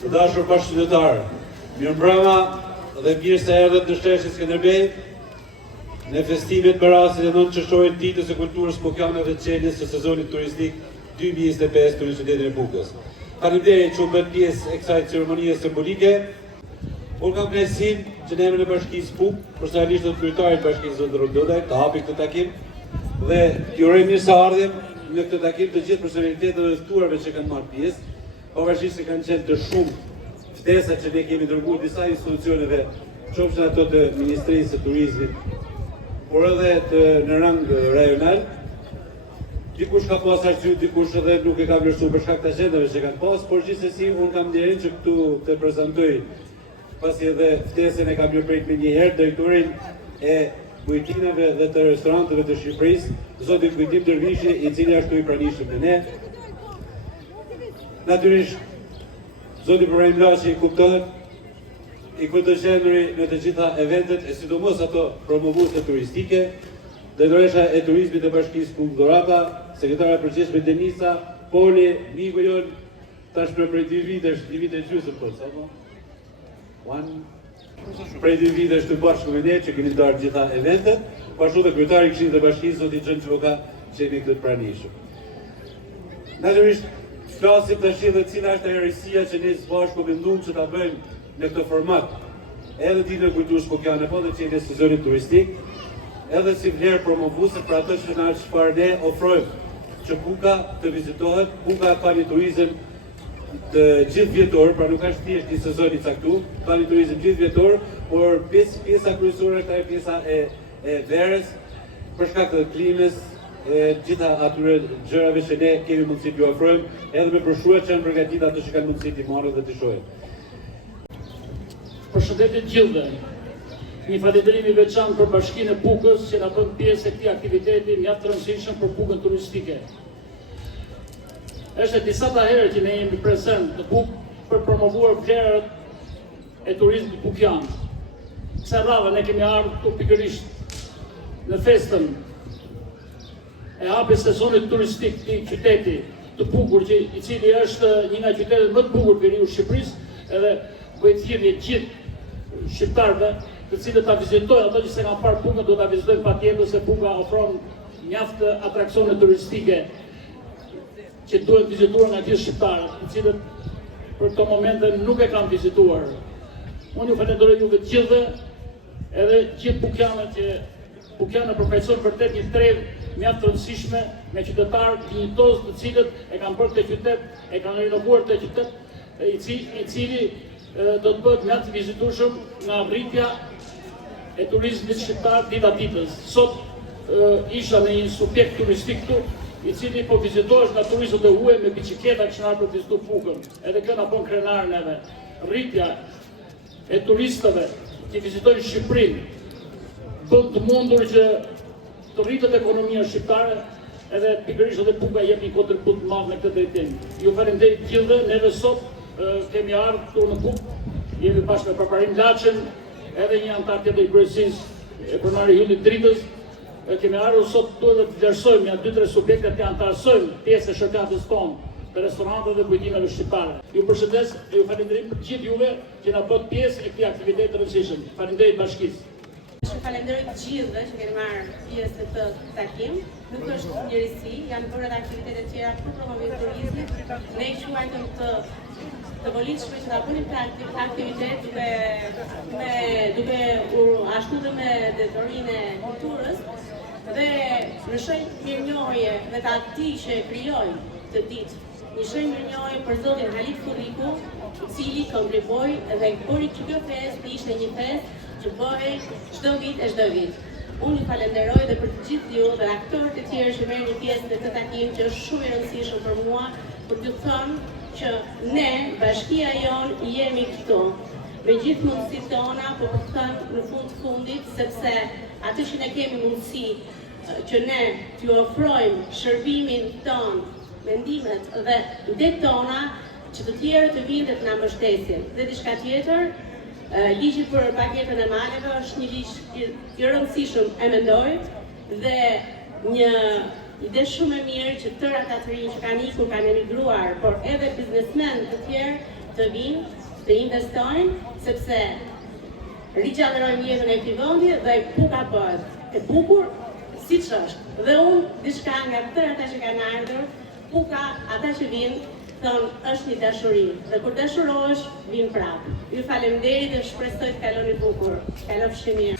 Të dashur bashkëqytetarë, mirëmbrëma dhe mirë se erdhët në shtreshin Skënderbej në festimet me rastin e 9 qershorit ditës së kulturës Pukiane dhe çeljes së sezonit turistik 2025 të qytetit e Bukës. Faleminderit që u bët pjesë e kësaj ceremonie simbolike. Unë kam kënaqësinë që në emrin e bashkisë PUK, personalisht të kryetarit të bashkisë Zot Rododaj, të hapi këtë takim dhe t'ju uroj mirëseardhjen në këtë takim të gjithë personaliteteve dhe ftuarve që kanë marrë pjesë, pavarësisht se kanë qenë të shumë ftesa që ne kemi dërguar disa institucioneve, qofshin ato të Ministrisë së Turizmit, por edhe në rang rajonal. Dikush ka pas arsye, dikush edhe nuk e ka vlerësuar për shkak të agjendave që kanë pas, por gjithsesi unë kam nderin që këtu të prezantoj, pasi edhe ftesën e kam bërë me një herë drejtorin e bujtinave dhe të restoranteve të Shqipërisë, zotin Kujtim Dervishi, i cili ashtu i pranishëm me ne. Natyrisht, zoti Ibrahim Lashi i kujdesshmëri në të gjitha eventet, e sidomos ato promovuese turistike, drejtoresha e turizmit e bashkisë PUK Dorata, sekretare e përgjithshme Denisa, Poli, miku jon, tashmë prej 2 vitesh, 2 vite gjysmë po, sa po? Prej 2 vitesh të bashkë me ne që keni ndarë gjitha eventet, po ashtu dhe kryetari i Këshillit të Bashkisë, zoti Xhen Çoka, që jemi këtë pranishëm. Natyrisht, flasim tash edhe cila është ajo rësia që ne së bashku menduam që ta bëjmë në këtë format, edhe ditën e kulturës Pukiane, po dhe çeljes së sezonit turistik, edhe si vlerë promovuese për ato që na çfarë ne ofrojmë që Puka të vizitohet. Puka ka një turizëm të gjithë vjetor, pra nuk është thjesht një sezon i caktuar, ka një turizëm gjithë vjetor, por pjesa kryesore është ajo pjesa e verës, për shkak të klimës, gjitha atyre gjërave që ne kemi mundësi t'ju ofrojmë, edhe me broshurat që janë përgatitur ato që kanë mundësi t'i marrë dhe t'i shohin. Përshëndetje të gjithëve. Një falënderim i veçantë për Bashkinë e Pukës që na bën pjesë e këtij aktiviteti mjaft të rëndësishëm për Pukën turistike. Është disa ta herë që ne jemi prezent në Pukë për promovuar vlerat e turizmit pukian. Kësaj radhe ne kemi ardhur këtu pikërisht në festën e hapjes sezonit turistik të qytetit të bukur, i cili është një nga qytetet më të bukur veriu Shqipërisë, edhe bëjë thirrje gjithë shqiptarëve të cilët ta vizitojnë, ato që se kanë parë Pukën do ta vizitojnë patjetër, se Puka ofron mjaft atraksione turistike që duhet vizituar nga gjithë shqiptarët, të cilët për këto momente nuk e kanë vizituar. Unë ju falenderoj juve të gjithëve, edhe gjithë pukianët që Pukiana përfaqëson vërtet një tregë mjaft të rëndësishme me qytetarë dinjitoz të cilët e kanë bërë të qytet, e kanë rinovuar të qytet, i cili do të bëhet mjaft i vizitueshëm nga rritja e turizmit shqiptar dita ditës. Sot isha në një subjekt turistik këtu, i cili po vizitohesh nga turistët e huaj me bicikleta që kanë për të vizituar Pukën. Edhe kjo na bën krenar neve. Rritja e turistëve që vizitojnë Shqipërinë bën të mundur që të rritet ekonomia shqiptare, edhe pikërisht edhe Puka jep një kontribut të madh në këtë drejtim. Ju falenderoj të gjithëve. Neve sot kemi ardhur këtu në Pukë, jemi bashkë me Paparin Laçën, edhe një antar tjetër i kryesisë e pronari Hyllin Dritës. Kemi ardhur sot këtu dhe të vlerësojmë janë 2-3 subjekte të antarësojmë pjesë e shoqatës tonë të restoranteve dhe bujtimeve shqiptare. Ju përshëndes dhe ju falenderoj gjithë juve që na bët pjesë e këtij aktiviteti të rëndësishëm. Falenderoj bashkisë. Falenderoj të gjithëve që keni marrë pjesë në këtë takim. Nuk është njërisi, janë bërë edhe aktivitete tjera për promovim turizmit. Ne i quajtëm të volitshme që ta bënim këtë aktivitet duke ashtu dhe me drejtorinë e kulturës dhe në shenjë mirënjohje me të atij që krijojnë të ditë. Një shenjë mirënjohje për zotin Halit Kulliku, i cili kontriboi dhe bëri që kjo festë ishte një festë që bëhej çdo vit e çdo vit. Unë ju falenderoj dhe për të gjithë ju dhe aktorët e tjerë që merrni pjesë në këtë takim që është shumë i rëndësishëm për mua, për t'ju thënë që ne, bashkia jonë, jemi këtu me gjithë mundësitë tona, por të thënë në fund të fundit, sepse atë që ne kemi mundësi që ne t'ju ofrojmë shërbimin ton, mendimet dhe idetë tona, që të tjerë të vinë dhe të na mbështesin. Dhe diçka tjetër, ligji për paketën e maleve është një ligj i rëndësishëm, e mendoj, dhe një ide shumë e mirë që tëra ata të rinj që kanë ikur, kanë emigruar, por edhe biznesmen të tjerë të vinë, të investojnë, sepse rigjallërojmë jetën e këtij vendi dhe Puka bëhet e bukur siç është. Dhe unë diçka nga tërë ata që kanë ardhur, Puka, ata që vinë, thonë është një dashuri. Dhe kur dashurohesh, vinë prapë. Ju faleminderit dhe shpresoj të kaloni bukur. Kalofshi mirë.